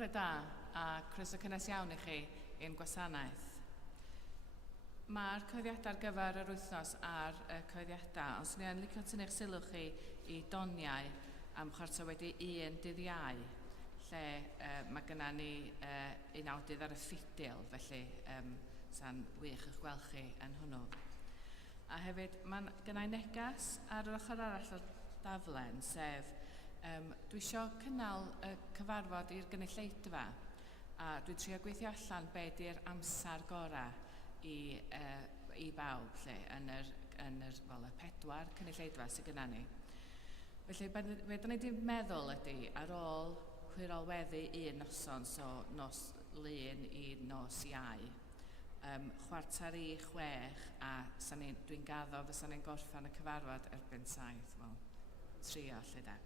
Bore da, a croeso cynnes iawn i chi i'n gwasanaeth. Mae'r cyhoeddiadau ar gyfer yr wythnos a'r cyhoeddiadau, ond swn i'n licio tynnu'ch sylw chi i doniau am chwarter wedi 1 dydd Iau, lle mae gennym ni un awdydd ar y ffidil, felly sa'n wych eich gweld chi yn hwnnw. A hefyd, mae gennym negas ar yr ochr arall o'r daflen, sef dwi eisiau cynnal y cyfarfod i'r gynulleidfa, a dwi'n trio gweithio allan be di'r amser gorau i bawb lle, yn y 4 cynulleidfa sydd gyda ni. Felly, be da ni wedi meddwl ydy, ar ôl chwirolweddu 1 noson, so nos Lun i nos Iau, chwarter i 6, a dwi'n gaddo fysa ni'n gorffan y cyfarfod erbyn 7, wel, trio lle da.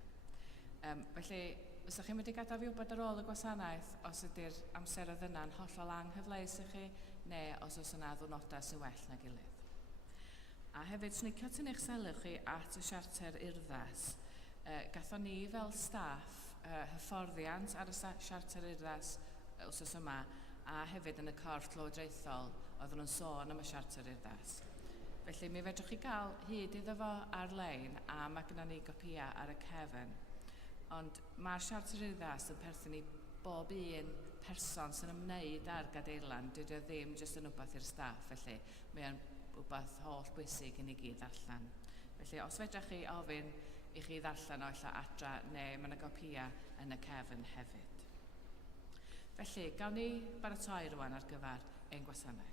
Felly, fysa chi'n wedi gadael fi wybod ar ôl y gwasanaeth os ydy'r amseroedd yna'n hollol anghyfleus i chi, neu os oes yna ddiwrnodau sy'n well na gilydd. A hefyd, swn i'n licio tynnu'ch sylw chi at y siarter urddas. Gathon ni fel staff hyfforddiant ar y siarter urddas wsos yma, a hefyd yn y corff llywodraethol oedden nhw'n sôn am y siarter urddas. Felly, mi fedrwch chi gael hyd iddo fo ar-lein, a mae gennym ni gopïau ar y cefn. Ond mae'r siarter urddas yn perthyn i bob un person sy'n ymwneud â'r gadeilan. Dydy o ddim jyst yn wbath i'r staff, felly mae'n wbath holl bwysig i ni gyd ddarllen. Felly, os fedrwch chi ofyn i chi ddarllen o ella adra, neu mae yna gopïau yn y cefn hefyd. Felly, gawn ni baratoi rwan ar gyfer ein gwasanaeth.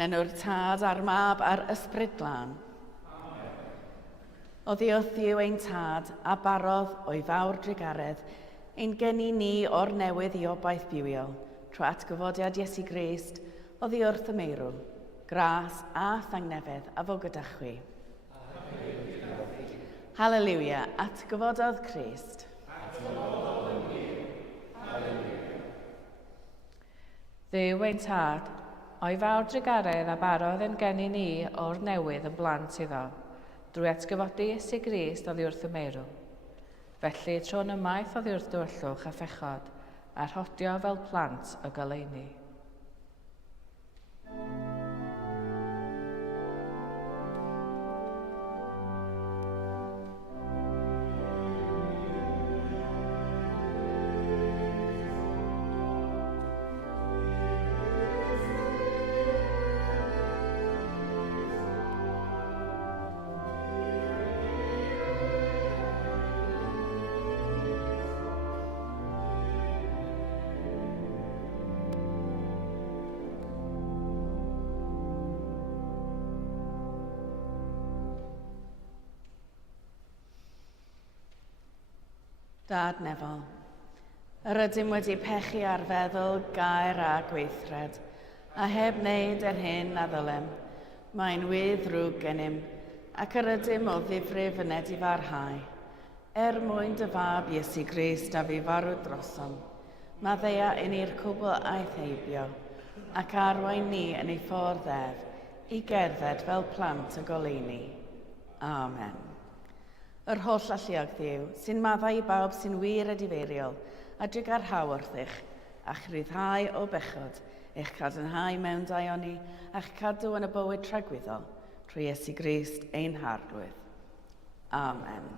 yn enw'r Tad a'r Mab a'r Ysbryd Glân. Oddi yw ein Tad a barodd o'i fawr drigaredd, ein geni ni o'r newydd i obaith bywiol, trwy atgyfodiad Iesu Grist, oddi wrth y meirw, gras a thangnefedd a fo gyda chwi. Hallelujah, atgyfododd Crist. Dduw ein Tad, o'i fawr drigaredd a barodd yn geni ni o'r newydd yn blant iddo, drwy atgyfodi Iesu Grist oddi wrth y meirw. Felly tro'n ymaith oddi wrth dywyllwch a phechod, a rhodio fel plant y goleuni. Dad Nefol, yr ydym wedi pechu ar feddwl, gair a gweithred, a heb wneud hyn a ddylem, mae'n wyddrwg gennym, ac yr ydym o ddifrif yn edi farhau. Mwyn dy fab Iesu Grist a fi farw drosom, mae ddeia yn i'r cwbl aeth heibio, ac arwain ni yn ei ffordd ef, i gerdded fel plant y goleuni. Amen. Yr holl alluog Dduw, sy'n maddau i bawb sy'n wir a difeiriol, a drigar haw wrthych, a'ch ryddhau o bechod, eich cadarnhau mewn daioni, a'ch cadw yn y bywyd tragwyddol, trwy Iesu Grist ein harglwydd. Amen.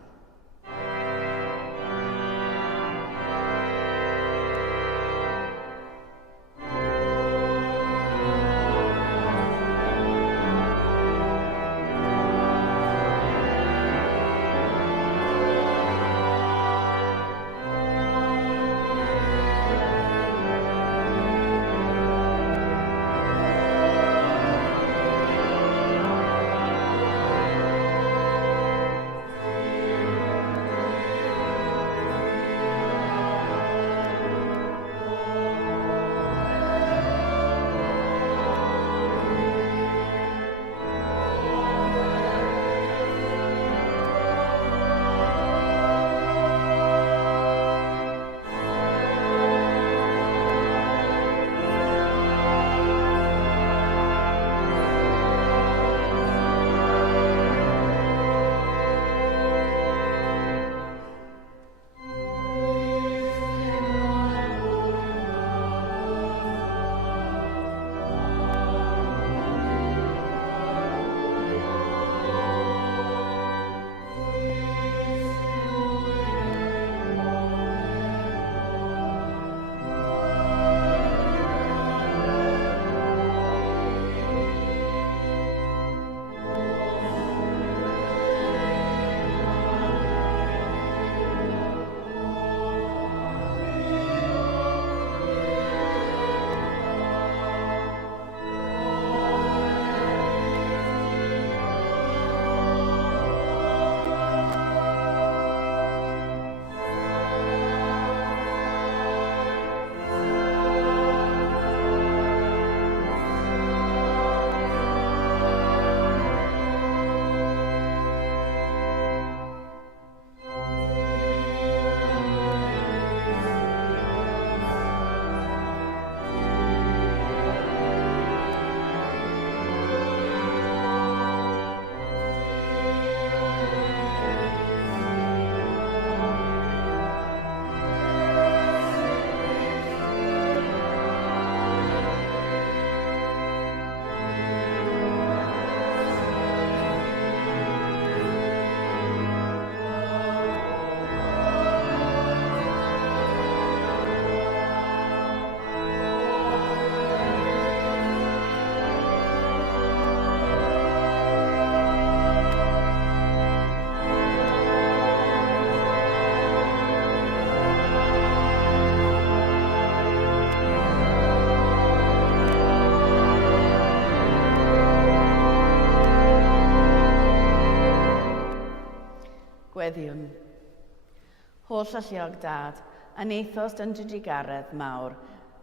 Holl alluog dad, a neithos dyndigaredd mawr,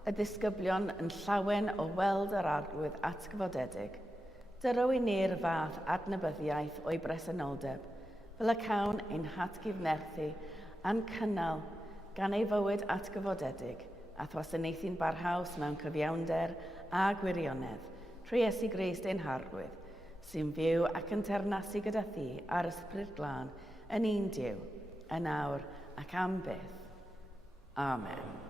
y disgyblion yn llawen o weld yr arglwydd atgyfodedig. Dyro i ni'r fath adnabyddiaeth o'i bresenoldeb, fel y cawn ein hatgifnerthu a'n cynnal gan ei fywyd atgyfodedig a thwasanaethu'n barhaus mewn cyfiawnder a gwirionedd, trwy Iesu Grist ein harglwydd, sy'n fyw ac yn ternasu gyda thi ar ysbryd glân yn un Duw, yn awr ac am byth. Amen.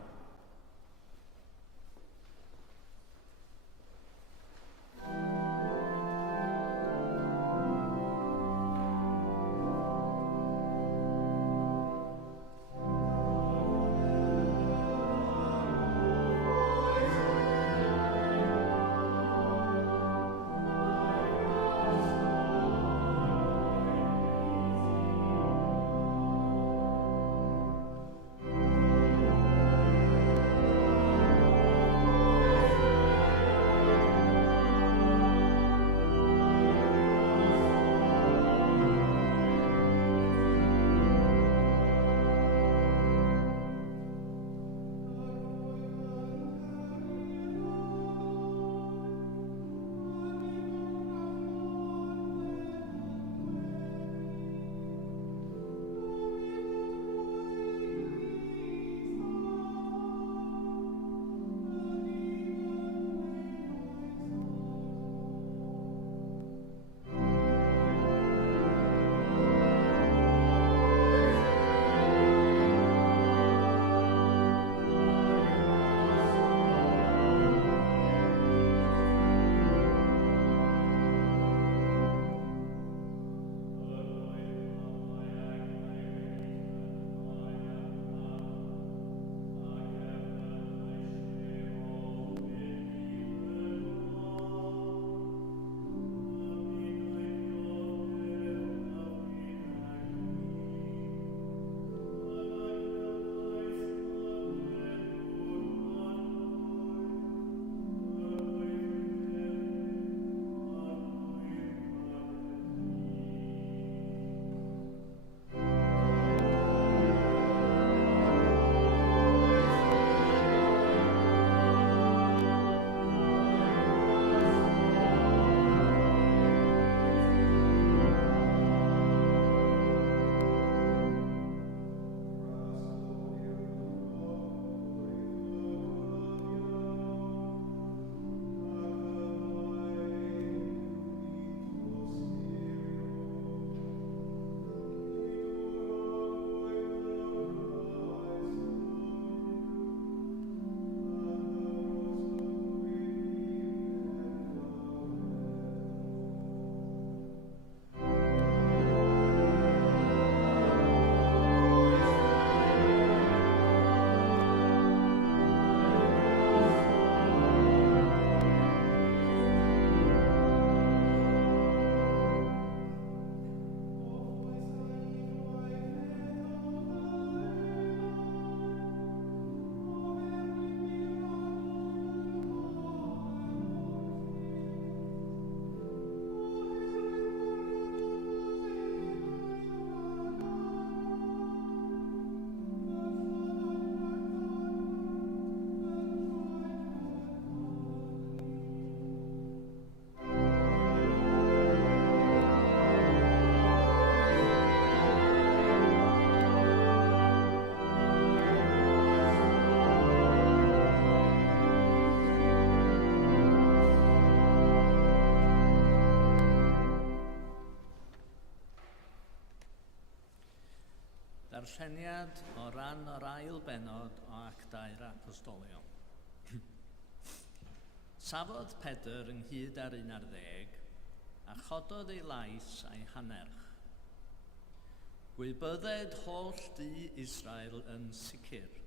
Darlleniad o ran o'r ail benod o Actau'r Apostolion. Safodd Pedr ynghyd ar 11 a chododd ei lais a'i hanerch. Gwybydded holl du Israel yn sicr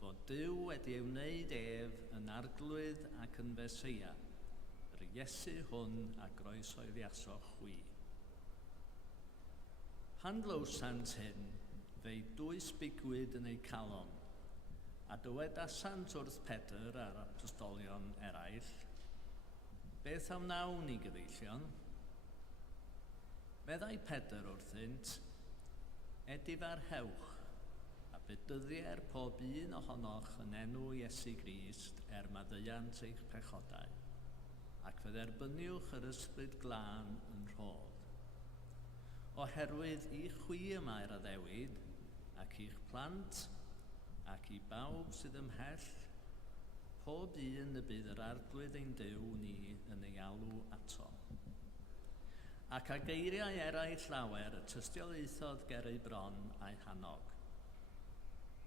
fod Duw wedi ei wneud ef yn arglwydd ac yn Feseia, yr Iesu hwn a groesoeddiasoch wi. Pan glywsant hyn, fe'i dwys bigwyd yn ei calon, a dywedasant wrth Pedr a'r apostolion eraill, beth am nawn ni gyfeillion? Meddai Pedr wrthynt, edif ar hewch, Fe dyddiau'r pob un ohonoch yn enw Iesu Grist maddeuant eich pechodau, ac fe dderbyniwch yr ysbryd glân yn rhodd. Oherwydd i chwi y mae'r addewid, ac i'ch plant, ac i bawb sydd ymhell, pob un y bydd yr arglwydd ein Duw ni yn ei alw ato. Ac a geiriau eraill lawer y tystiolaethodd ger ei bron a'i hanog.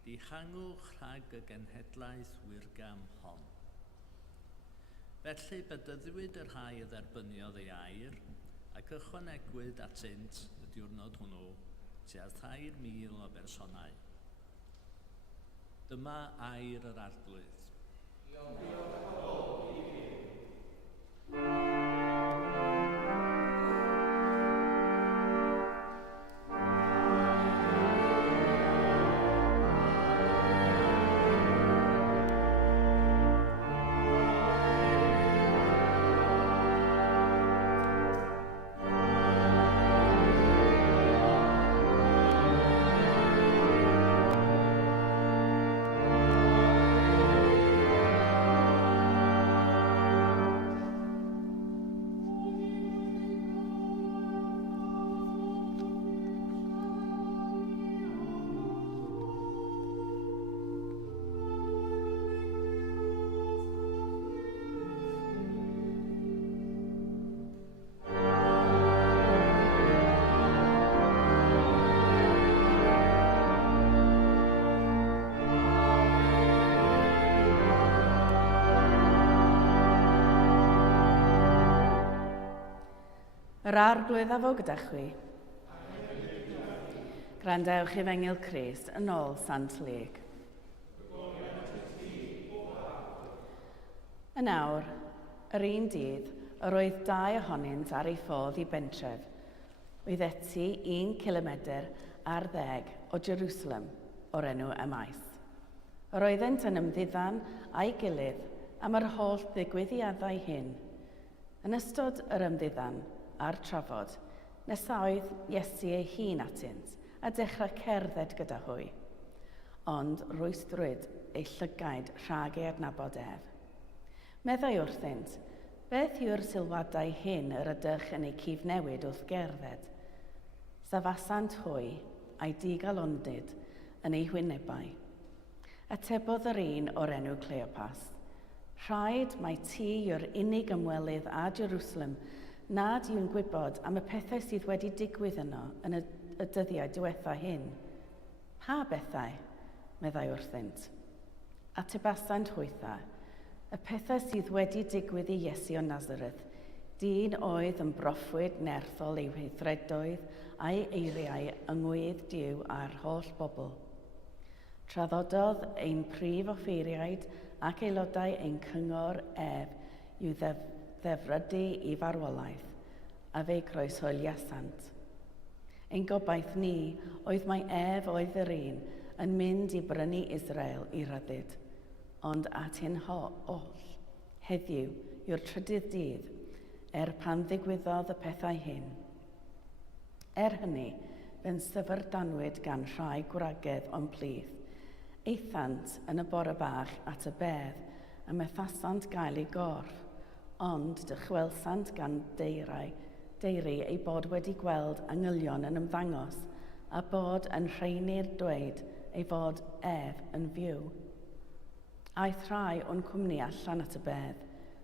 Dihangwch rhag y genhedlaeth wyrgam hon. Felly bedyddiwyd y rhai y dderbyniodd ei air, ac ychwanegwyd atynt y diwrnod hwnnw tua 3,000 o bersonau. Dyma air yr arglwydd. Yr arglwydd a fo gyda chwi. Grandewch i fengil Crist yn ôl Sant Lig. Yn awr, yr un dydd, yr oedd 2 ohonynt ar ei ffordd i bentref. Oedd eti 1 kilometr ar 10 o Jerusalem o'r enw y maes. Yr oeddent yn ymddiddan a'i gilydd am yr holl ddigwyddiadau hyn. Yn ystod yr ymddiddan a'r trafod, nesaoedd Iesu ei hun atynt a dechrau cerdded gyda hwy. Ond rwystrwyd ei llygaid rhag ei adnabod ef. Meddai wrthynt, beth yw'r sylwadau hyn yr ydych yn ei cifnewid wrth gerdded? Safasant hwy a'i digalondyd yn ei hwynebau. Atebodd yr un o'r enw Cleopas. Rhaid mai ti yw'r unig ymwelydd â Jerusalem nad yw'n gwybod am y pethau sydd wedi digwydd yno yn y dyddiau diwetha hyn. Pa bethau, meddai wrthynt. Atebasant hwytha, y pethau sydd wedi digwydd i Iesu o Nazareth, dyn oedd yn broffwyd nerthol ei weithredoedd a'i eiriau yngwydd Duw a'r holl bobl. Traddododd ein prif offeiriaid ac aelodau ein cyngor ef i'w ddefrydu i farwolaeth, a fe croeshoelio sant. Ein gobaith ni oedd mai ef oedd yr un yn mynd i brynu Israel i ryddid, ond at hyn oll, heddiw yw'r trydydd dydd, pan ddigwyddodd y pethau hyn. Hynny, fe'n syfrdanwyd gan rhai gwragedd o'n plith, eithant yn y bore bach at y bedd a methasant gael ei gorff, ond dychwelsant gan deiri ei bod wedi gweld angylion yn ymddangos a bod yn rheini'r dweud ei fod ef yn fyw. Aeth rhai o'n cwmni allan at y bedd,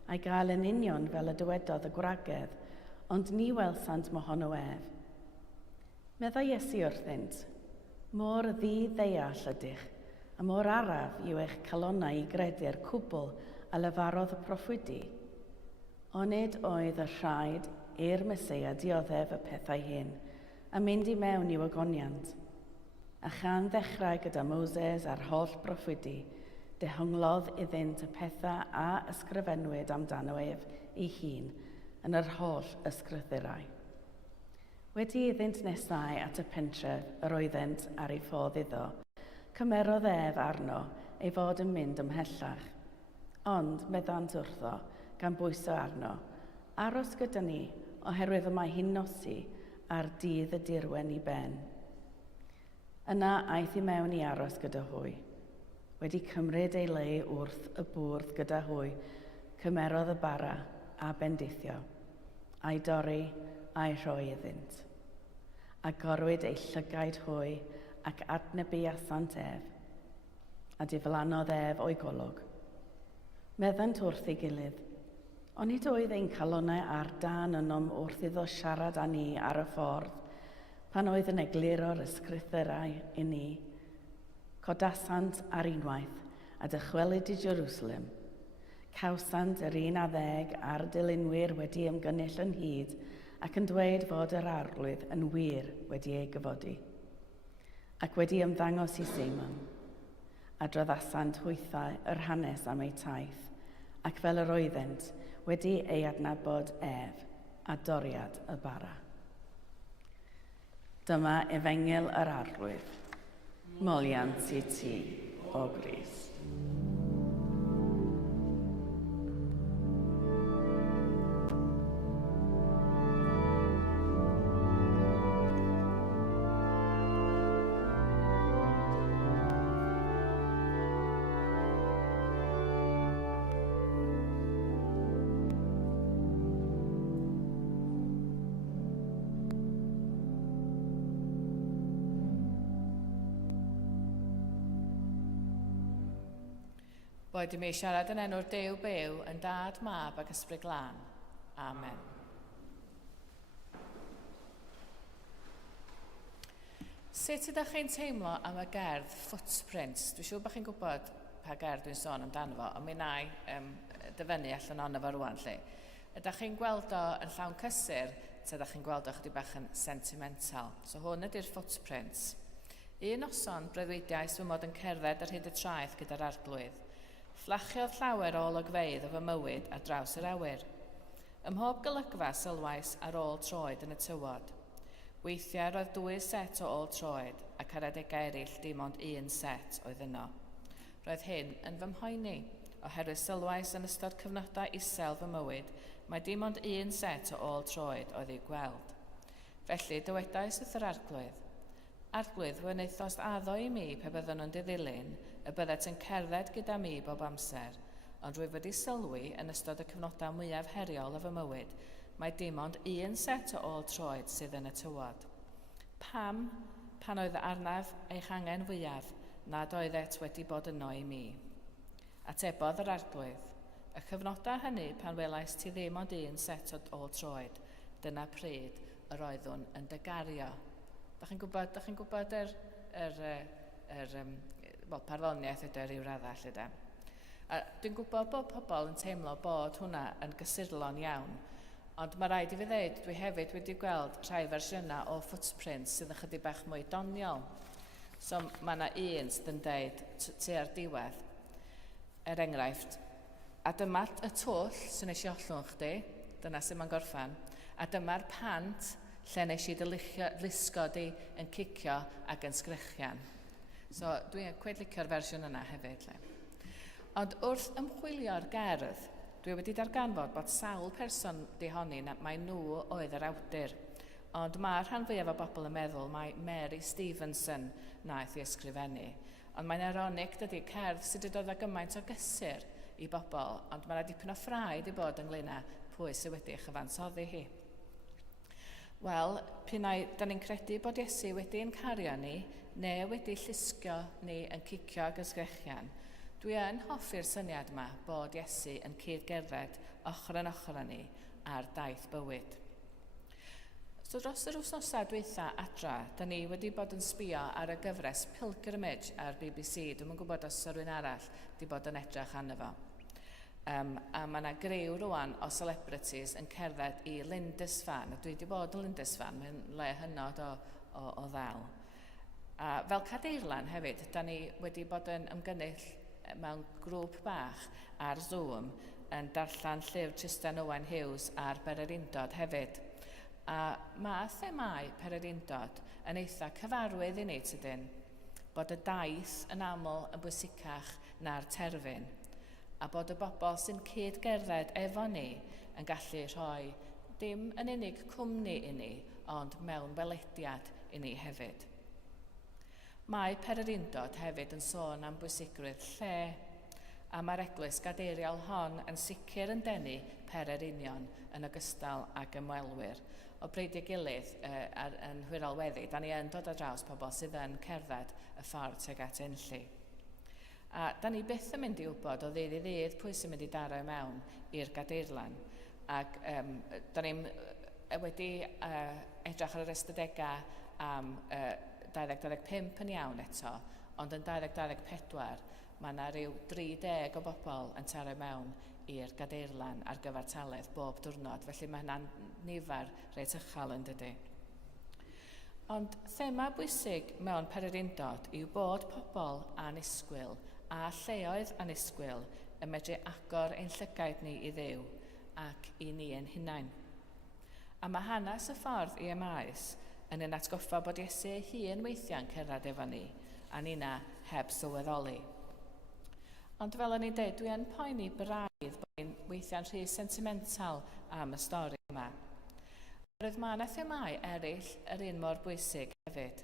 a'i gael yn union fel y dywedodd y gwragedd, ond ni welsant mohono ef. Meddai Iesu wrthynt, mor ddi-ddeall ydych, a mor araf yw eich calonnau i gredu'r cwbl a lefarodd y proffwydi. Onid oedd y rhaid i'r Meseia dioddef y pethau hyn, a mynd i mewn i'w ogoniant. A chan ddechrau gyda Moses a'r holl proffwydi, dehonglodd iddynt y pethau a ysgrifennwyd amdano ef ei hun yn yr holl ysgrythurau. Wedi iddynt nesau at y pentref yr oeddent ar ei ffordd iddo, cymerodd ef arno ei fod yn mynd ymhellach. Ond meddant wrtho, gan bwyso arno, aros gyda ni oherwydd y mae hi'n nosi ar dydd y dirwen i ben. Yna aeth i mewn i aros gyda hwy. Wedi cymryd ei le wrth y bwrdd gyda hwy, cymerodd y bara a bendithio, a'i dorri a'i rhoi iddynt. A gorwyd ei llygaid hwy ac adnebu asant ef, a diflannodd ef o'i golwg. Meddant wrth ei gilydd, ond nid oedd ein calonnau ar dan ynom wrth iddo siarad â ni ar y ffordd, pan oedd yn egluro'r ysgrythurau i ni, codasant ar unwaith a dychwelyd i Jerusalem, cawsant yr 11 ar dilynwyr wedi ymgynnull yn hyd ac yn dweud fod yr arglwydd yn wir wedi ei gyfodi. Ac wedi ymddangos i Cymun, adroddasant hwythau yr hanes am ei taith, ac fel yr oeddent wedi ei adnabod ef a doriad y bara. Dyma efengil yr arglwydd, moliant i ti o Grist. Boed i mi siarad yn enw'r Duw byw yn Dad, Mab ac Ysbryd Glân. Amen. Sut ydych chi'n teimlo am y gerdd Footprints? Dwi'n siŵr bod chi'n gwybod pa gerdd dwi'n sôn amdano fo, ond mi nai dyfynnu allan ono fo rwan. Ydych chi'n gweld o yn llawn cysur, ta ydych chi'n gweld o chydig bach yn sentimental. So hwn ydy'r Footprints. Un noson breuddwydiais fy mod yn cerdded ar hyd y traeth gyda'r arglwydd. Fflachiodd llawer o olygfeydd o fy mywyd ar draws yr awyr. Ym mhob golygfa sylwais ar ôl troed yn y tywod. Weithiau roedd 2 set o ôl troed ac ar adegau eraill dim ond 1 set oedd yno. Roedd hyn yn fy mhoeni, oherwydd sylwais yn ystod cyfnodau isel fy mywyd, mae dim ond 1 set o ôl troed oedd i'w gweld. Felly dywedais wrth yr arglwydd. Arglwydd wnaethos addo i mi pe byddwn nhw'n diddilyn, y byddet yn cerdded gyda mi bob amser, ond rwy wedi sylwi yn ystod y cyfnodau mwyaf heriol o fy mywyd, mae dim ond 1 set o ôl troed sydd yn y tywod. Pam, pan oedd arnaf eich angen fwyaf, nad oeddet wedi bod yno i mi. Atebodd yr arglwydd, y cyfnodau hynny pan welais ti ddim ond 1 set o ôl troed, dyna pryd yr oeddwn yn dy gario. Dach chi'n gwybod parddoniaeth ydy ryw raddall ydy. Dwi'n gwybod bod pobl yn teimlo bod hwnna yn gysurlon iawn, ond mae rhaid i fi ddeud, dwi hefyd wedi gweld rhai fersiynau o Footprints sydd yn chydig bach mwy doniol. So mae yna un sydd yn deud tua'r diwedd, enghraifft, a dyma y twll sy'n nes i ollwng chdi, dyna sy'n ma'n gorffan, a dyma'r pant lle nes i ddisgo di yn cicio ac yn sgrechian. So dwi'n cweit licio'r fersiwn yna hefyd. Ond wrth ymchwilio'r gerdd, dwi wedi darganfod bod sawl person dihoni na mae nhw oedd yr awdur. Ond mae'r rhan fwyaf o bobl yn meddwl mae Mary Stevenson naeth i ysgrifennu. Ond mae'n ironig dydy cerdd sydd wedi dod â gymaint o gysur i bobl, ond mae'n dipyn o ffraid i bod ynglŷn â pwy sydd wedi chyfansoddi hi. Wel, da ni'n credu bod Iesu wedi'n cario ni, neu wedi llusgo ni yn cicio ag ysgrechian, dwi yn hoffi'r syniad yma bod Iesu yn cyd-gerdded ochr yn ochr â ni ar daith bywyd. So dros yr wythnosau dwytha adra, da ni wedi bod yn sbio ar y gyfres Pilgrimage ar BBC. Dwi'n yn gwybod os rhywun arall wedi bod yn edrych arno fo. A mae yna griw rwan o celebrities yn cerdded i Lindisfarne. Dwi wedi bod yn Lindisfarne, mae'n le hynod o ddel. A fel Cadeirlan hefyd, da ni wedi bod yn ymgynnull mewn grŵp bach ar Zoom yn darllen llyfr Tristan Owen Hughes ar Bererindod hefyd. A mae themau Bererindod yn eitha cyfarwydd i ni tydyn, bod y daith yn aml yn bwysicach na'r terfyn, a bod y bobl sy'n cyd-gerdded efo ni yn gallu rhoi dim yn unig cwmni i ni, ond mewn welediad i ni hefyd. Mae Pererindod hefyd yn sôn am bwysigrwydd lle, a mae'r eglwys gadeiriol hon yn sicr yn denu pererinion yn ogystal ag ymwelwyr. O breidio gilydd yn hwyrolweddu, da ni yn dod ar draws pobl sydd yn cerdded y ffordd tuag at Enlli. A da ni byth yn mynd i wybod o ddydd i ddydd pwy sy'n mynd i daro mewn i'r gadeirlan. Ac da ni'n wedi edrych ar yr ystadegau am 2025 yn iawn eto, ond yn 2024 mae yna rhyw 30 o bobl yn taro mewn i'r gadeirlan ar gyfer talaeth bob diwrnod, felly mae hynna'n nifer reit uchel yn dydy. Ond thema bwysig mewn Pererindod yw bod pobl annisgwyl a lleoedd annisgwyl yn medru agor ein llygaid ni i Dduw ac i ni ein hunain. A mae hanes y ffordd i emaes yn ein atgoffa bod Iesu ei hun weithiau'n cerdded efo ni, a nina heb sylweddoli. Ond fel o'n i'n dweud, dwi yn poeni braidd bod ni'n weithiau'n rhy sentimental am y stori yma. Roedd mae yna themau eraill yr un mor bwysig hefyd,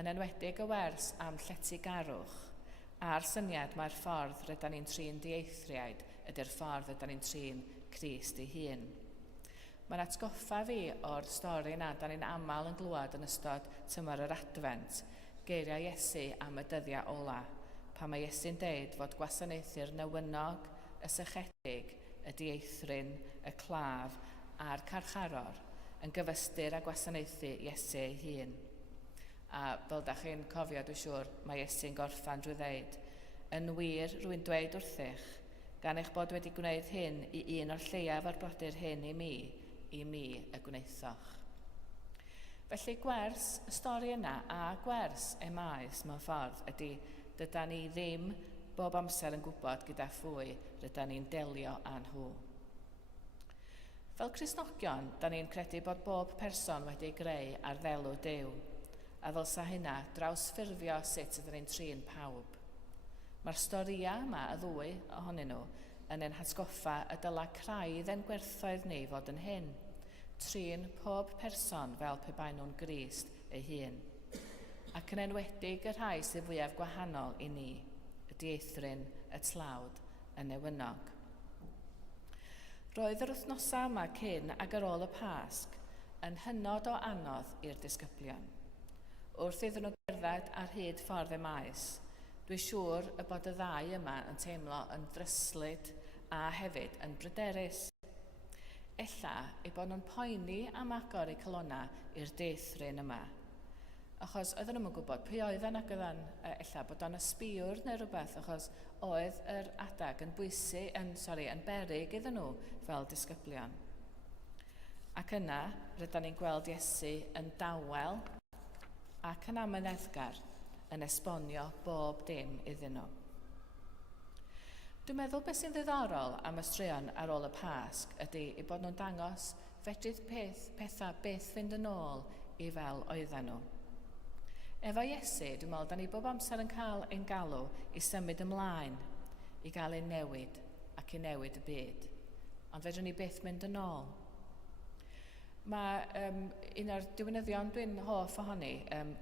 yn enwedig y wers am lletygarwch, a'r syniad mae'r ffordd rydyn ni'n trin dieithriaid ydy'r ffordd rydyn ni'n trin Crist ei hun. Mae'n atgoffa fi o'r stori yna da ni'n aml yn glywed yn ystod tymor yr Advent, geiriau Iesu am y dyddiau ola, pan mae Iesu'n deud fod gwasanaethu'r newynog, y sychedig, y dieithrin, y claf a'r carcharor yn gyfystyr â gwasanaethu Iesu ei hun. A fel da chi'n cofio, dwi'n siŵr, mae Iesu'n gorffan drwy ddeud, yn wir rwy'n dweud wrthych, gan eich bod wedi gwneud hyn i un o'r lleiaf o'r brodyr hyn i mi y gwneithoch. Felly gwers y stori yna a gwers emaes mewn ffordd ydy dyda ni ddim bob amser yn gwybod gyda phwy rydyn ni'n delio â nhw. Fel Cristnogion, da ni'n credu bod bob person wedi'i greu ar ddelw Duw, a ddylsa hynna drawsffurfio sut ydyn ni'n trin pawb. Mae'r storia yma, y ddwy ohonyn nhw, yn ein hatgoffa y dyla craidd ein gwerthoedd ni fod yn hyn, trin pob person fel pe bai nhw'n Grist ei hun, ac yn enwedig y rhai sydd fwyaf gwahanol i ni, y dieithrin, y tlawd, y newynog. Roedd yr wythnosau yma cyn ac ar ôl y Pasg yn hynod o anodd i'r disgyblion. Wrth iddyn nhw gerdded ar hyd ffordd y maes, dwi'n siŵr y bod y ddau yma yn teimlo yn ddryslyd a hefyd yn bryderus. Ella eu bod nhw'n poeni am agor eu colonna i'r deithrin yma, achos oedden nhw'n gwybod pwy oedden ac oedden ella bod o'n ysbiwr neu rhywbeth, achos oedd yr adag yn yn beryg iddyn nhw fel disgyblion. Ac yna, rydyn ni'n gweld Iesu yn dawel ac yn amyneddgar yn esbonio bob dim iddyn nhw. Dwi'n meddwl beth sy'n ddiddorol am y straeon ar ôl y Pasg ydy eu bod nhw'n dangos fedrydd pethau byth fynd yn ôl i fel oedden nhw. Efo Iesu, dwi'n meddwl, da ni bob amser yn cael ein galw i symud ymlaen, i gael ein newid ac i newid y byd. Ond fedrwn ni byth mynd yn ôl. Mae un o'r diwinyddion dwi'n hoff ohoni,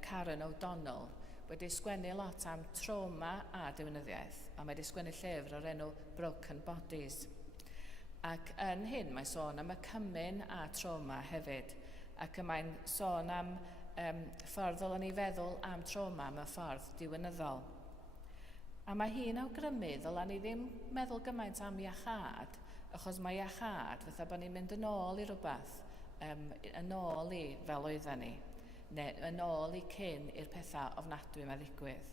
Karen O'Donnell, wedi sgwennu lot am trauma a diwinyddiaeth, a mae wedi sgwennu llyfr o'r enw Broken Bodies. Ac yn hyn, mae'n sôn am y cymyn a trauma hefyd, ac mae'n sôn am ffordd ddylwn ni feddwl am trauma mewn ffordd diwynyddol. A mae hi'n awgrymu ddylan ni ddim meddwl gymaint am iachad, achos mae iachad fatha bod ni'n mynd yn ôl i rhywbeth, yn ôl i fel oedden ni, neu yn ôl i cyn i'r pethau ofnadwy yma ddigwydd.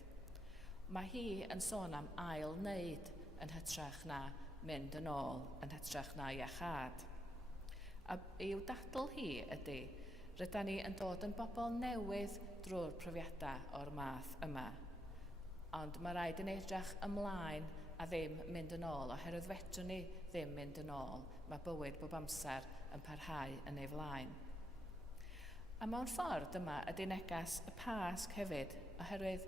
Mae hi yn sôn am ail-wneud yn hytrach na mynd yn ôl, yn hytrach na iachad. A i'w dadl hi ydy, rydyn ni yn dod yn bobl newydd drwy'r profiadau o'r math yma. Ond mae rhaid yn edrych ymlaen a ddim mynd yn ôl, oherwydd fedrwn ni ddim mynd yn ôl. Mae bywyd bob amser yn parhau yn ei flaen. A mewn ffordd yma ydy neges y Pasg hefyd, oherwydd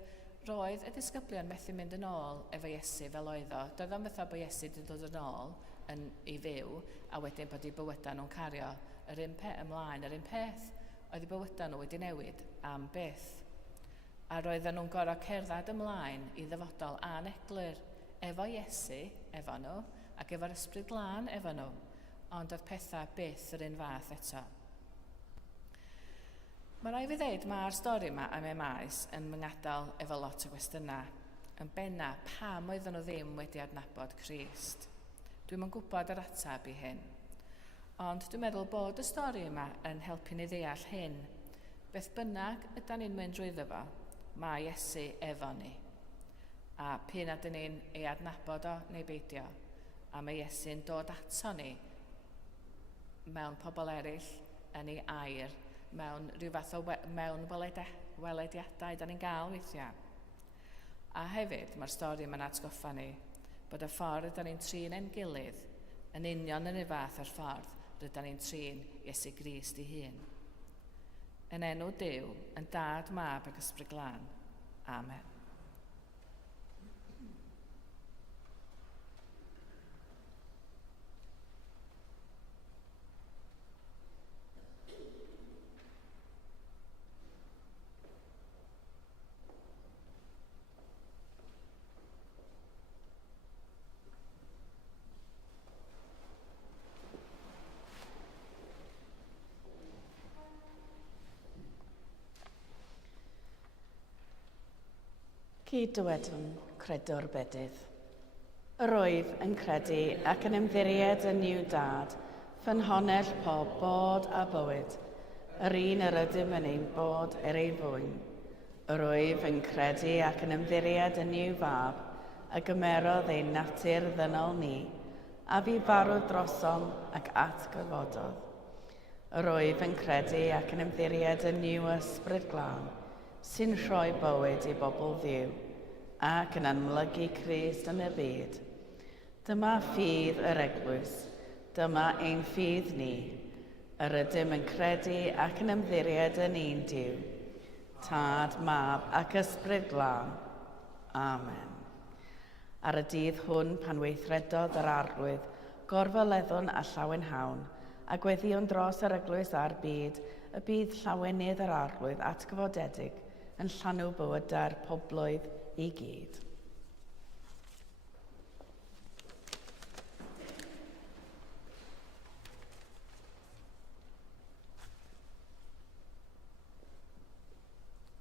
roedd y disgyblion methu mynd yn ôl efo Iesu fel oedd o. Doedd o'n fatha bod Iesu wedi dod yn ôl i fyw, a wedyn bod ei bywydau nhw'n cario yr un peth ymlaen. Yr un peth oedd ei bywydau nhw wedi newid am byth. a roedden nhw'n gorfod cerdded ymlaen i ddyfodol aneglur efo Iesu efo nhw ac efo'r Ysbryd Glân efo nhw, ond oedd pethau byth yr un fath eto. Mae rai fi ddeud mae'r stori yma am ei maes yn myngadal efo lot o gwestiynau, yn benna pam oedden nhw ddim wedi adnabod Crist. Dwi'm yn gwybod yr ateb i hyn, ond dwi'n meddwl bod y stori yma yn helpu ni ddeall hyn. Beth bynnag ydyn ni'n mynd drwyddo fo, mae Iesu efo ni. A pyn ydyn ni'n ei adnabod o neu beidio, a mae Iesu'n dod ato ni mewn pobl eraill yn ei air, mewn rhyw fath o welediadau da ni'n gael weithiau. A hefyd, mae'r stori yma'n atgoffa ni bod y ffordd da ni'n trin ein gilydd yn union yn y fath o'r ffordd rydyn ni'n trin Iesu Grist ei hun. Yn enw Duw, yn Dad, Mab ac Ysbryd Glân. Amen. Cyd-dywedwn credwr bedydd. Yr wyf yn credu ac yn ymddiried yn yw dad, fy nhonell pob bod a bywyd, yr un yr ydym yn ein bod er ei fwyn. Yr wyf yn credu ac yn ymddiried yn yw fab, a gymerodd ein natur ddynol ni, a fi farw drosom ac atgyfododd. Yr wyf yn credu ac yn ymddiried yn yw Ysbryd Glân, sy'n rhoi bywyd i bobl ddiw ac yn amlygu Crist yn y byd. Dyma ffydd yr eglwys, dyma ein ffydd ni, yr ydym yn credu ac yn ymddiried yn un Duw, Tad, Mab ac Ysbryd Glân. Amen. Ar y dydd hwn pan weithredodd yr arglwydd, gorfoleddwn a llawenhawn, a gweddion dros yr eglwys a'r byd, y bydd llawenydd yr arglwydd atgyfodedig yn llanw bywydau'r poblwydd i gyd.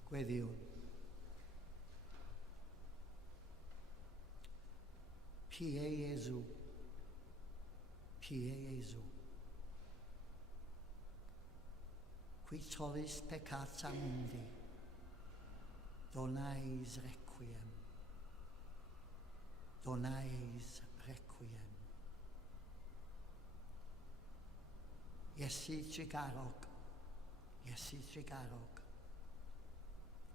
Gweddiwn. Pie Iesu. Pie Iesu. Qui tollis peccata mundi, dona eis requiem. Dona eis requiem. Iesu trigarog, Iesu trigarog,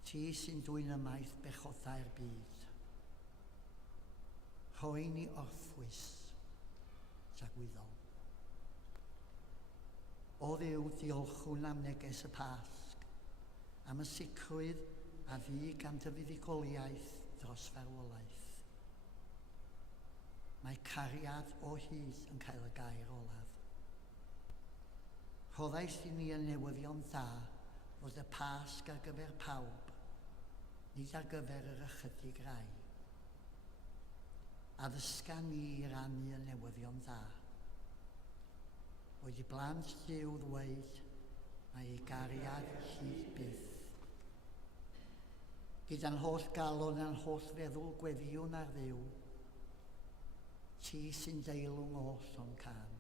ti sy'n dwy'n ymaith bechodau'r byd. Rhoi ni orffwys, tragwyddol. O Dduw, diolchwn am neges y Pasg, am y sicrwydd a fi gan dy fuddugoliaeth dros farwolaeth. Mae cariad o hyd yn cael y gair olaf. Rhoddais i ni yn newyddion da fod y Pasg ar gyfer pawb, nid ar gyfer yr ychydig rai. A ddysga ni i rannu y newyddion da. Oedd i blant Duw ddweud, mae ei gariad hyd byth. Gyda'n holl galon a'n holl feddwl gweddiwn ar Dduw, ti sy'n deilwng oll o'n can.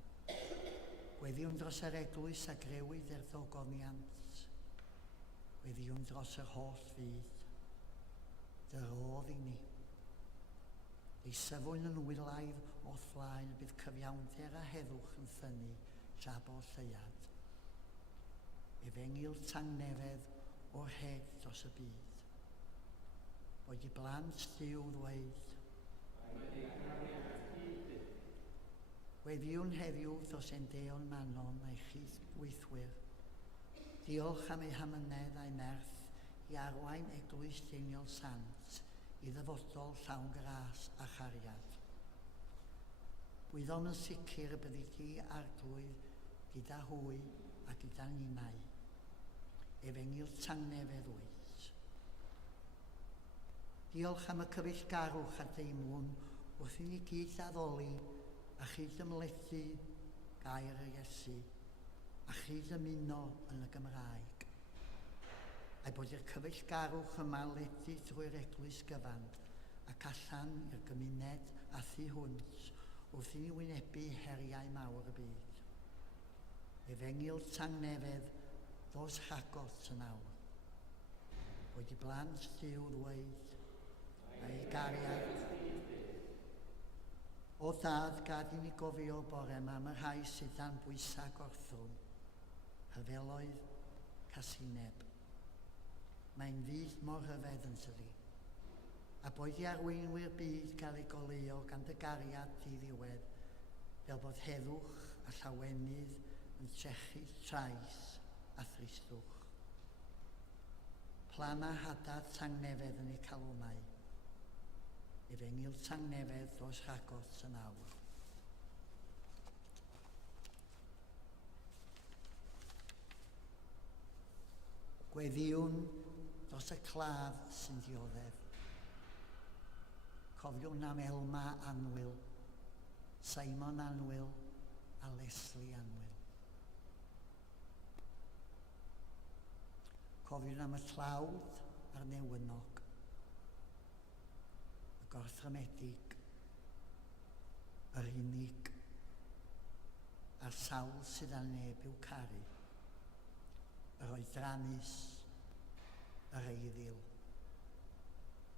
Gweddiwn dros yr eglwys a grewyd er ddogoniant. Gweddiwn dros yr holl fyd. Dy rodd i ni. Ei safwn yn wylaidd o'r flaen y bydd cyfiawnder a heddwch yn ffynnu tra bo lleiad. Efengil tangnefedd o'r heg dros y byd. Oedd i blant Duw ddweud, Gweddiwn heddiw dros ein deon manon a'i chyd gweithwyr. Diolch am ei hamynedd a'i merth i arwain eglwys deiniol sant i ddyfodol llawn gras a chariad. Gwyddom yn sicr y byddi di arglwydd gyda hwy a gyda ninnau. Efengil tangnefedd wyt. Diolch am y cyfeillgarwch a deimlwn wrth i ni gyd addoli a chyd ymledu gair y Iesu a chyd ymuno yn y Gymraeg. A'i bod i'r cyfeillgarwch yma ledu drwy'r eglwys gyfan ac allan i'r gymuned a thu hwnt wrth i ni wynebu heriau mawr y byd. Efengyl tangnefedd dos rhagos yn awr. Oedd i blant Duw ddweud, a'i gariad. O dad, gad i ni gofio bore yma am y rhai sydd dan bwysau gorthrwm, rhyfeloedd, casineb. Mae'n fydd mor rhyfedd yn tydi, a boed i arweinwyr byd gael ei goleuo gan dy gariad di-ddiwedd, fel bod heddwch a llawenydd yn trechu trais a thristwch. Plan a hadad tangnefedd yn eu calonau, efengyl tangnefedd dros rhagos yn awr. Gweddiwn dros y claf sy'n dioddef. Cofiwn am Elma Anwyl, Cymun Anwyl a Leslie Anwyl. Cofiwn am y tlawd a'r newynog, y gorthrymedig, yr unig, a'r sawl sydd â neb i'w caru, yr oedrannus, yr eiddiw,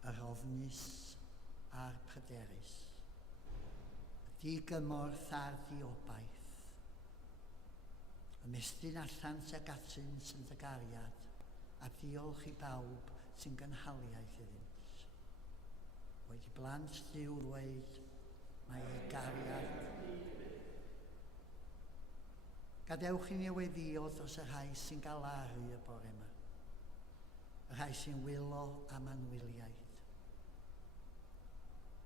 yr ofnus a'r pryderus, y digymorth a'r diobaith, ymestyn allan tuag atynt yn dy gariad, a diolch i bawb sy'n gynhaliaeth iddynt. Oedd i blant Duw ddweud, mae ei gariad. Gadewch i ni weddio dros y rhai sy'n galaru y bore yma, y rhai sy'n wylo am anwyliaeth.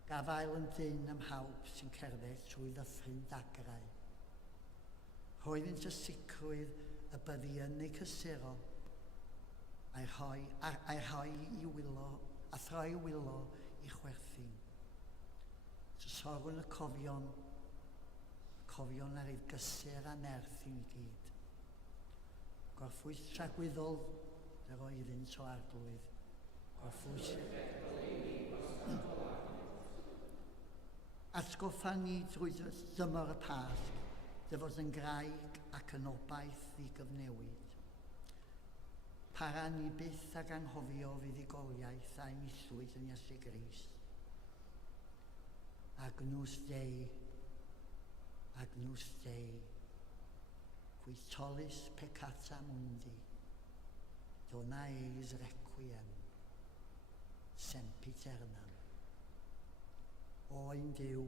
Gafael yn dyn am hawb sy'n cerdded trwy ddyffryn dagrau. Rhoeddynt y sicrwydd y byddi yn eu cysuro a'i rhoi i wylo, a throi wylo i chwerthin. Sysorwn y cofion ar ei gysur a nerth i ni gyd. Gorffwys tragwyddol yr oeddynt o arglwydd. Gorffwys... Atgoffa ni drwy dymor y Pasg, dy fod yn graig ac yn obaith ddigyfnewid. Para ni byth ag anghofio fuddugoliaeth a'i millwyd yn Iesu Grist. Agnus Dei, qui tollis peccata mundi, dona eis requiem, sempiternam. Oen Duw,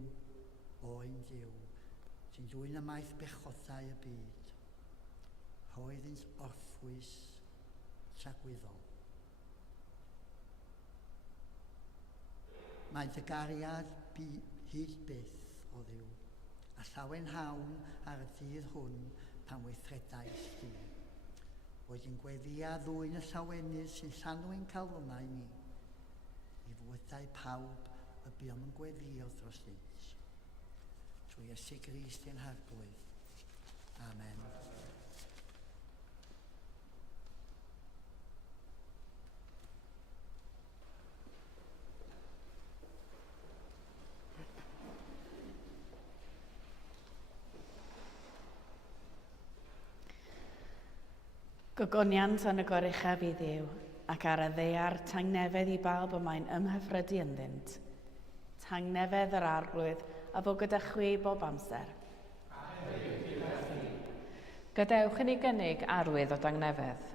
sy'n dwyn ymaith bechodau y byd, rhoeddynt orffwys tragwyddol. Mae dy gariad hyd byth o Dduw, a llawen hawn ar y dydd hwn pan weithredais di. Oedd yn gweddio ddwyn y llawenydd sy'n llanw'n calonau ni, i fwydau pawb y buom yn gweddio dros dynt. Trwy Iesu Grist ein harglwydd. Amen. Gogoniant yn y goruchaf i Dduw, ac ar y ddear tangnefedd i bawb y mae'n ymhyfrydu ynddynt. Tangnefedd yr arglwydd a fo gyda chwi bob amser. Gadewch i ni gynnig arwydd o dangnefedd.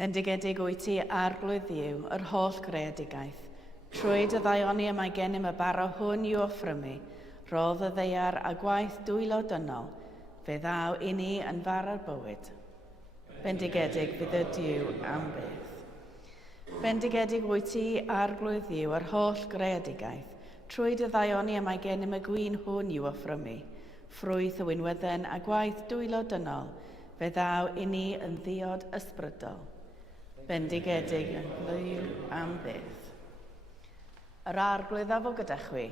Bendigedig wyt ti arglwydd Dduw, yr holl greadigaeth. Trwy dy ddaioni y mae gennym y bara hwn i'w offrymu, roedd y ddeiar a gwaith dwylo dynol, fe ddaw i ni yn fara'r bywyd. Bendigedig fydd y Dduw am beth. Bendigedig wyt ti arglwydd Dduw, yr holl greadigaeth. Trwy dy ddaioni y mae gennym y gwyn hwn i'w offrymu, ffrwyth y wynwydden a gwaith dwylo dynol, fe ddaw i ni yn ddiod ysbrydol. Bendigedig yn Dduw am beth. Yr arglwydd a fo gyda chwi.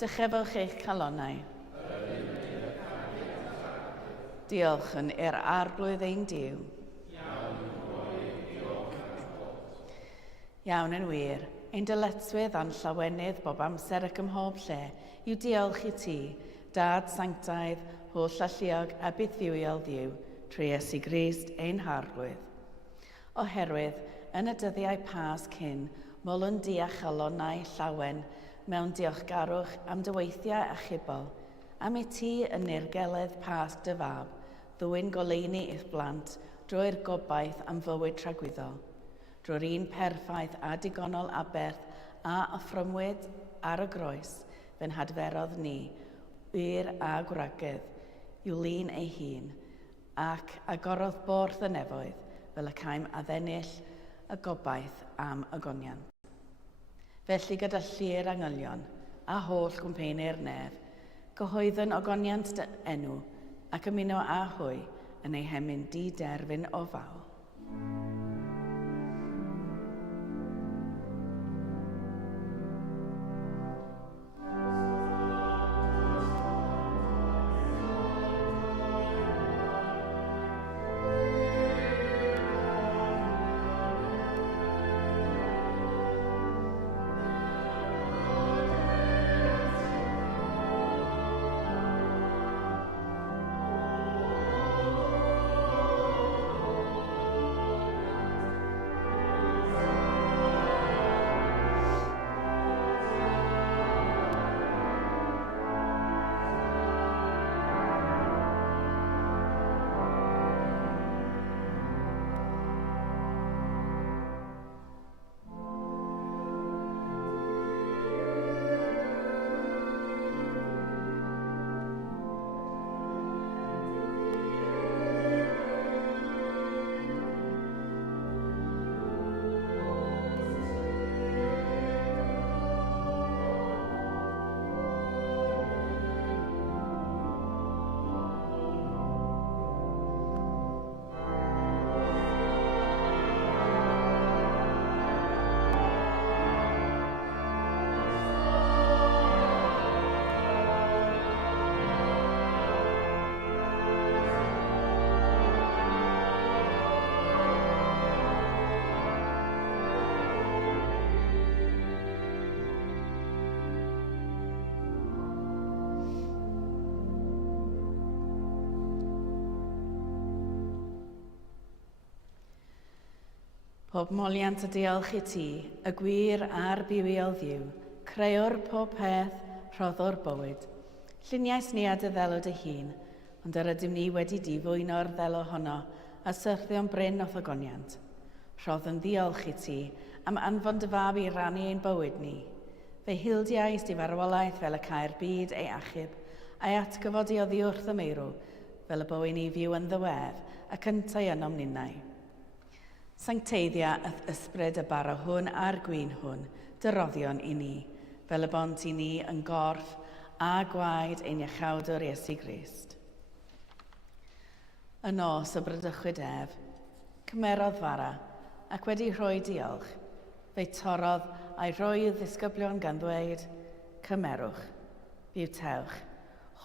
Dychefwch eich calonnau. Diolch yn i'r arglwydd ein Duw. Iawn yn wir, ein dyletswydd a'n llawenydd bob amser ac ym mhob lle yw diolch i ti, Dad Sanctaidd, holl alluog a buddiwiol Dduw, trwy Iesu Grist ein harglwydd. Oherwydd, yn y dyddiau Pasg hyn, molwn di a chalonnau llawen mewn diolchgarwch am dy weithiau achubol, am i ti yn nirgeledd Pasg dy fab, ddwyn goleuni i'ch blant drwy'r gobaith am fywyd tragwyddol, drwy'r un perffaith a digonol aberth a offrymwyd ar y groes, fe'n hadferodd ni, wir a gwragedd, i'w lun ei hun, ac agorodd borth y nefoedd, fel y caim addennill y gobaith am agoniant. Felly gyda llir angylion a holl gwmpeinir nef, gyhoeddwn ogoniant dy enw ac ymuno â hwy yn ei hemyn di-derfyn o fawl. Pob moliant a diolch i ti, y gwir a'r bywiol Dduw, creuwr pob peth, rhoddwr bywyd. Lluniais ni a dy ddelw dy hun, ond yr ydym ni wedi difwyno'r ddelw honno a syrthio'n bryn o thogoniant. Rhodd yn ddiolch i ti am anfon dy fab i rannu ein bywyd ni. Fe hildiais di farwolaeth fel y caer byd ei achub, a'i atgyfodi oddi wrth y meirw, fel y bywyd ni fyw yn ddiwedd ac yntau yn omninnau. Sancteiddia ysbryd y bara hwn a'r gwyn hwn, dyroddion i ni, fel y bont i ni yn gorff a gwaed ein iachawdwr Iesu Grist. Y nos y brydychwyd ef, cymerodd fara, ac wedi rhoi diolch, fe torodd a'i roi i'w ddisgyblion gan ddweud, cymerwch, biwtewch,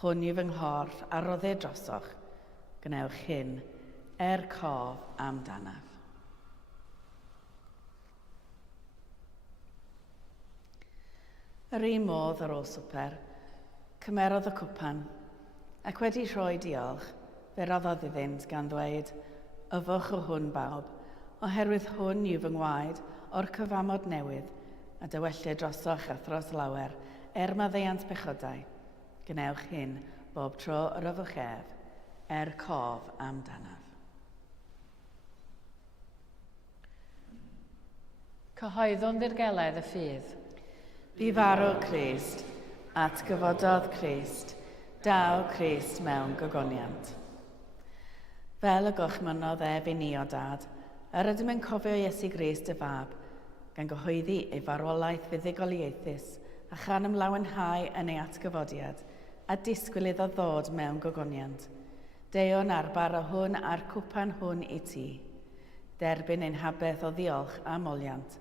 hwn yw fy nghorff a roddau drosoch, gwnewch hyn, cof amdanaf. Yr un modd ar ôl swper, cymerodd y cwpan, ac wedi rhoi diolch, fe roddodd iddynt gan ddweud, yfwch o hwn bawb, oherwydd hwn yw fy ngwaed o'r cyfamod newydd, a dywelliau drosoch a thros lawer, maddeuant pechodau. Gwnewch hyn bob tro yr yfwch ef, cof amdanaf. Yr un modd ar ôl swper, cymerodd y cwpan, ac wedi rhoi diolch, fe roddodd iddynt gan ddweud, yfwch o hwn bawb, oherwydd hwn yw fy ngwaed o'r cyfamod newydd, a dywelliau drosoch a thros lawer, maddeuant pechodau. Gwnewch hyn bob tro yr yfwch ef, cof amdanaf. Cyhoeddwn ddirgeledd y ffydd. Bu farw Crist, atgyfododd Crist, daw Crist mewn gogoniant. Fel y gochmynodd ef i ni o dad, yr ydym yn cofio Iesu Grist y fab, gan gyhoeddi ei farwolaeth fuddugoliaethus a chan ymlawenhau yn ei atgyfodiad, a disgwyl iddo ddod mewn gogoniant. Deon arbar o hwn a'r cwpan hwn i ti. Derbyn ein habeth o ddiolch a moliant,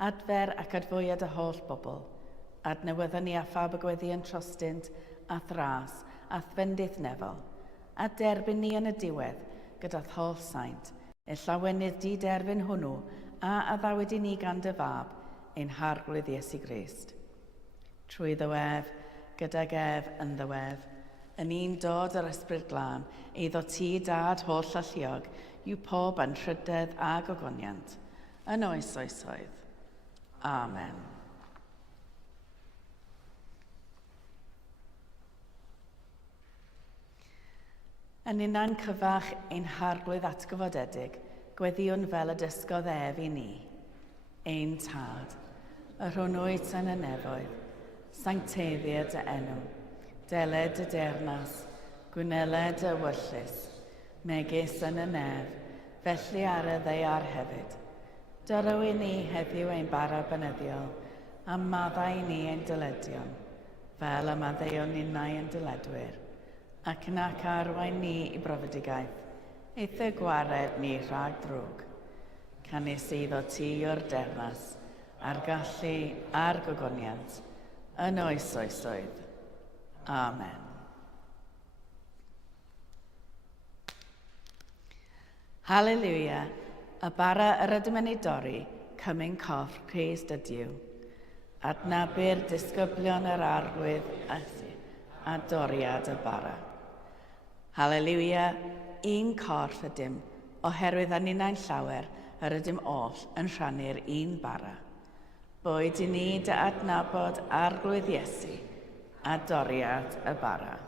adfer ac adfwyad y holl bobl, adnewyddon ni a phab y gweddi yn trostint, a thras, a thfendith nefel, a derbyn ni yn y diwedd, gyda'r holl saint, e llawenydd di derbyn hwnnw, a addawyd i ni gan dy fab, ein harglwydd Iesu Grist. Trwy ddywef, gydag ef yn ddywef, yn un dod yr ysbryd glân, eiddo ti dad holl alluog, yw pob anrhydedd a gogoniant, yn oes oesoedd. Amen. Yn unan cyfach ein harglwydd atgyfodedig, gweddiwn fel y dysgodd ef i ni. Ein tad, y rhwnnwyd yn y nefoedd, sancteddiad y enw, deled y dernas, gwneled y wyllus, megis yn y nef, felly ar y ddeiar hefyd. Dyro i ni heddiw ein bara benyddiol, a maddau ni ein dyledion, fel y maddeuon ninnau ein dyledwyr, ac nac arwain ni i brofedigaeth, eith y gwared ni rhag drwg. Canis eiddo ti o'r dernas, a'r gallu a'r gogoniant, yn oes oesoedd. Amen. Halleluia, y bara yr ydym yn ei dorri, cymyn corff Crist ydyw. Adnabu'r disgyblion yr arglwydd a doriad y bara. Halleluia, un corff ydym, oherwydd a ninnau'n llawer, yr ydym oll yn rhannu'r un bara. Boed i ni dy adnabod arglwydd Iesu a doriad y bara.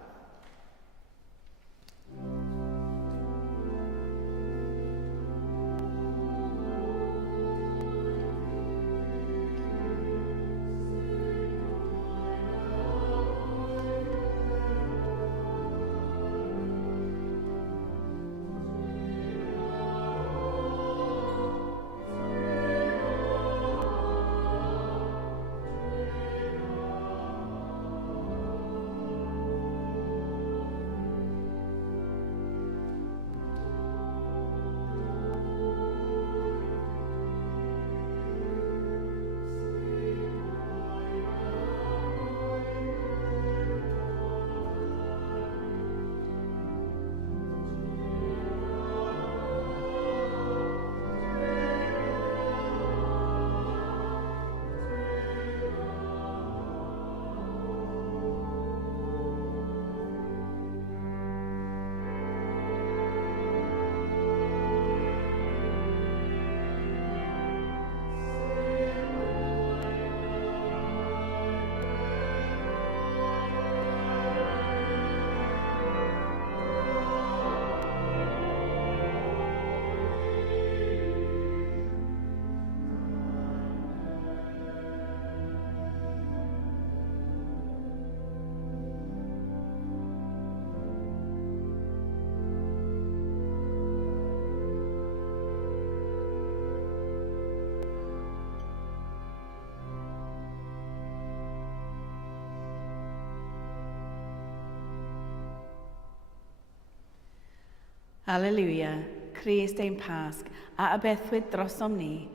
Alleluia, Crist ein Pasg, a abethwyd drosom ni,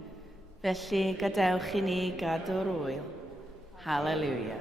felly gadewch i ni gadw'r wyl. Halleluia.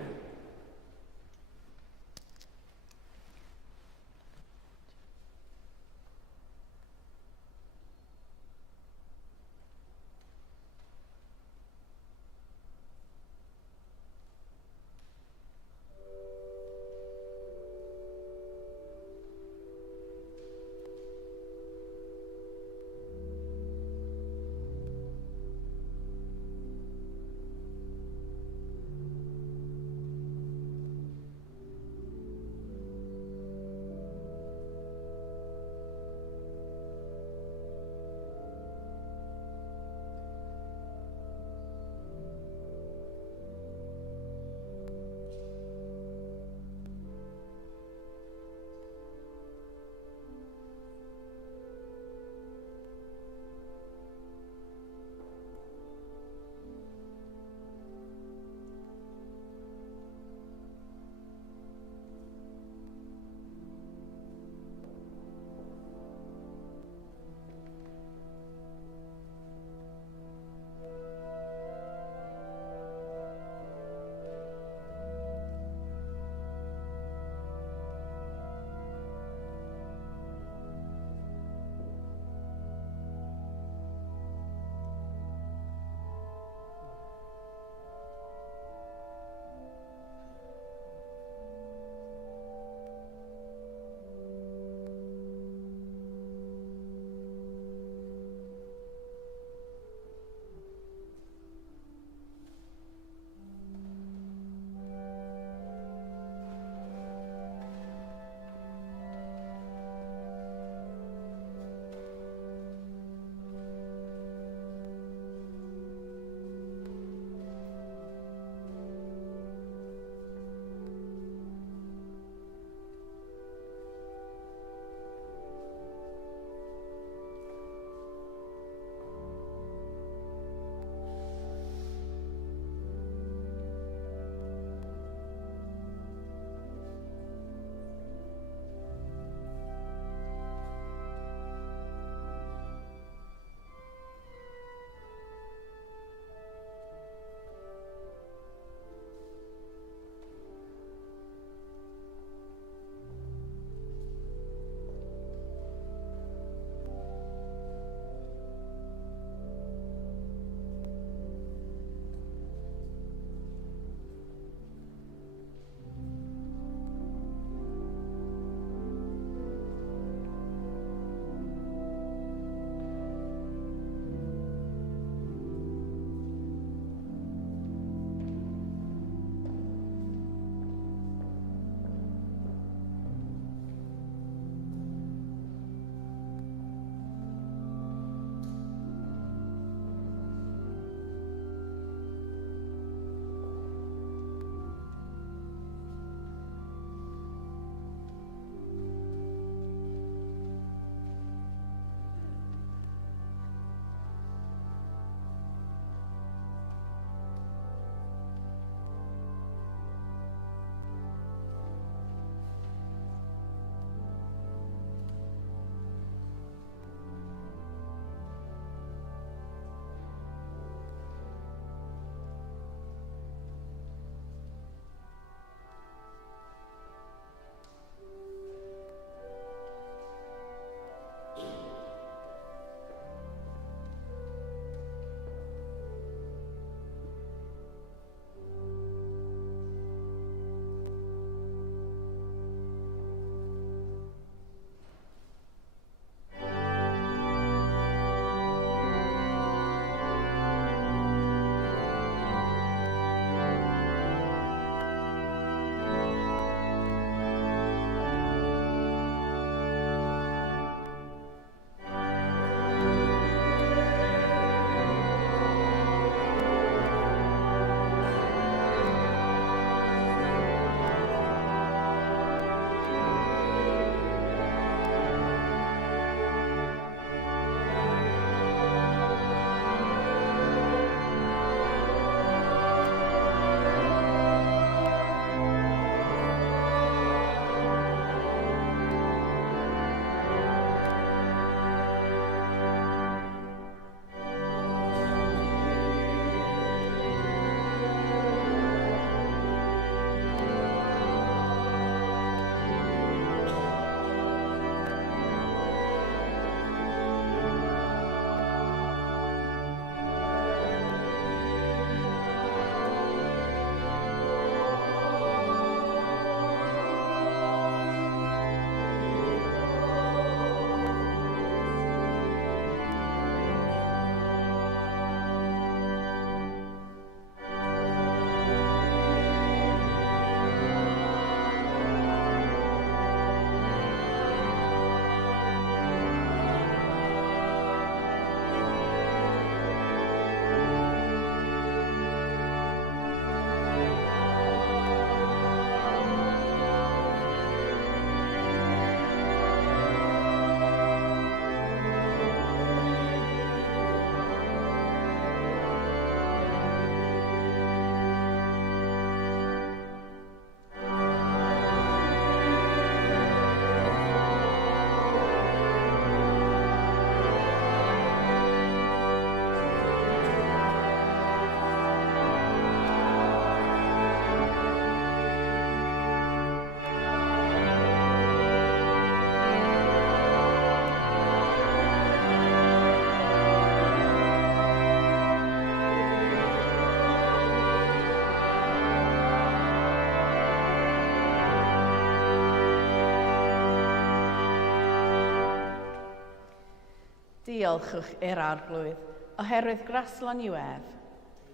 Diolchwch i'r arglwydd, oherwydd graslon i wef,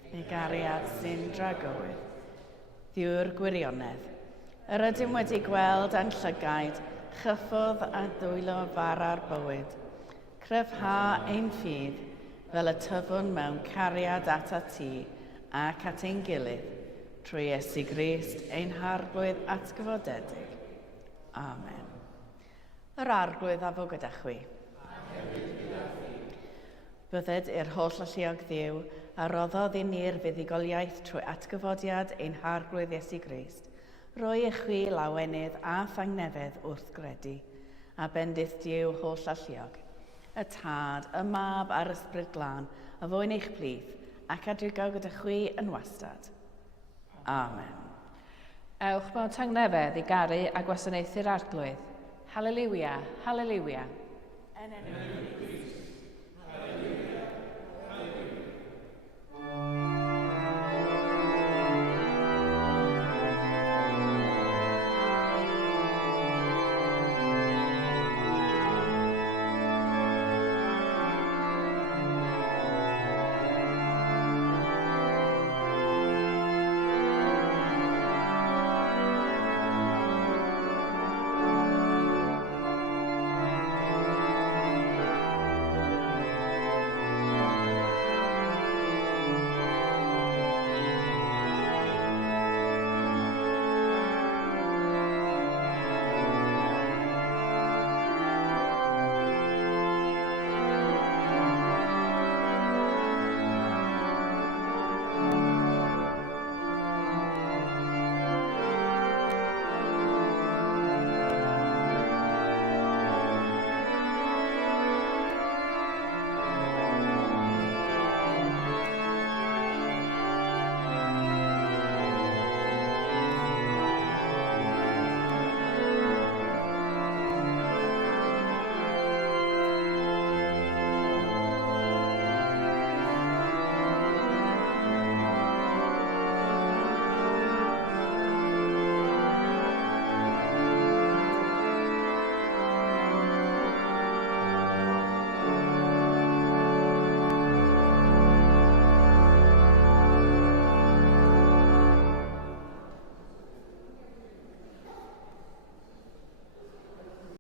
ei gariad sy'n dragywydd. Ddiw'r gwirionedd, yr ydym wedi gweld a'n llygaid, chyffodd a dwylo fara'r bywyd. Cryfha ein ffydd, fel y tyfwn mewn cariad at a ti, ac at ein gilydd, trwy Iesu Grist ein harglwydd atgyfodedig. Amen. Yr arglwydd a fo gyda chwi. Bydded i'r holl alluog Dduw a roddodd i ni'r fuddugoliaeth trwy atgyfodiad ein harglwydd Iesu Grist, roi i chwi lawenydd a thangnefedd wrth gredu, a bendith Dduw holl alluog, y tad, y mab a'r ysbryd glân, a fwy'n eich plith, ac adrigaw gyda chwi yn wastad. Amen. Ewch mewn tangnefedd i garu a gwasanaethu'r arglwydd. Hallelujah, hallelujah. Yn enw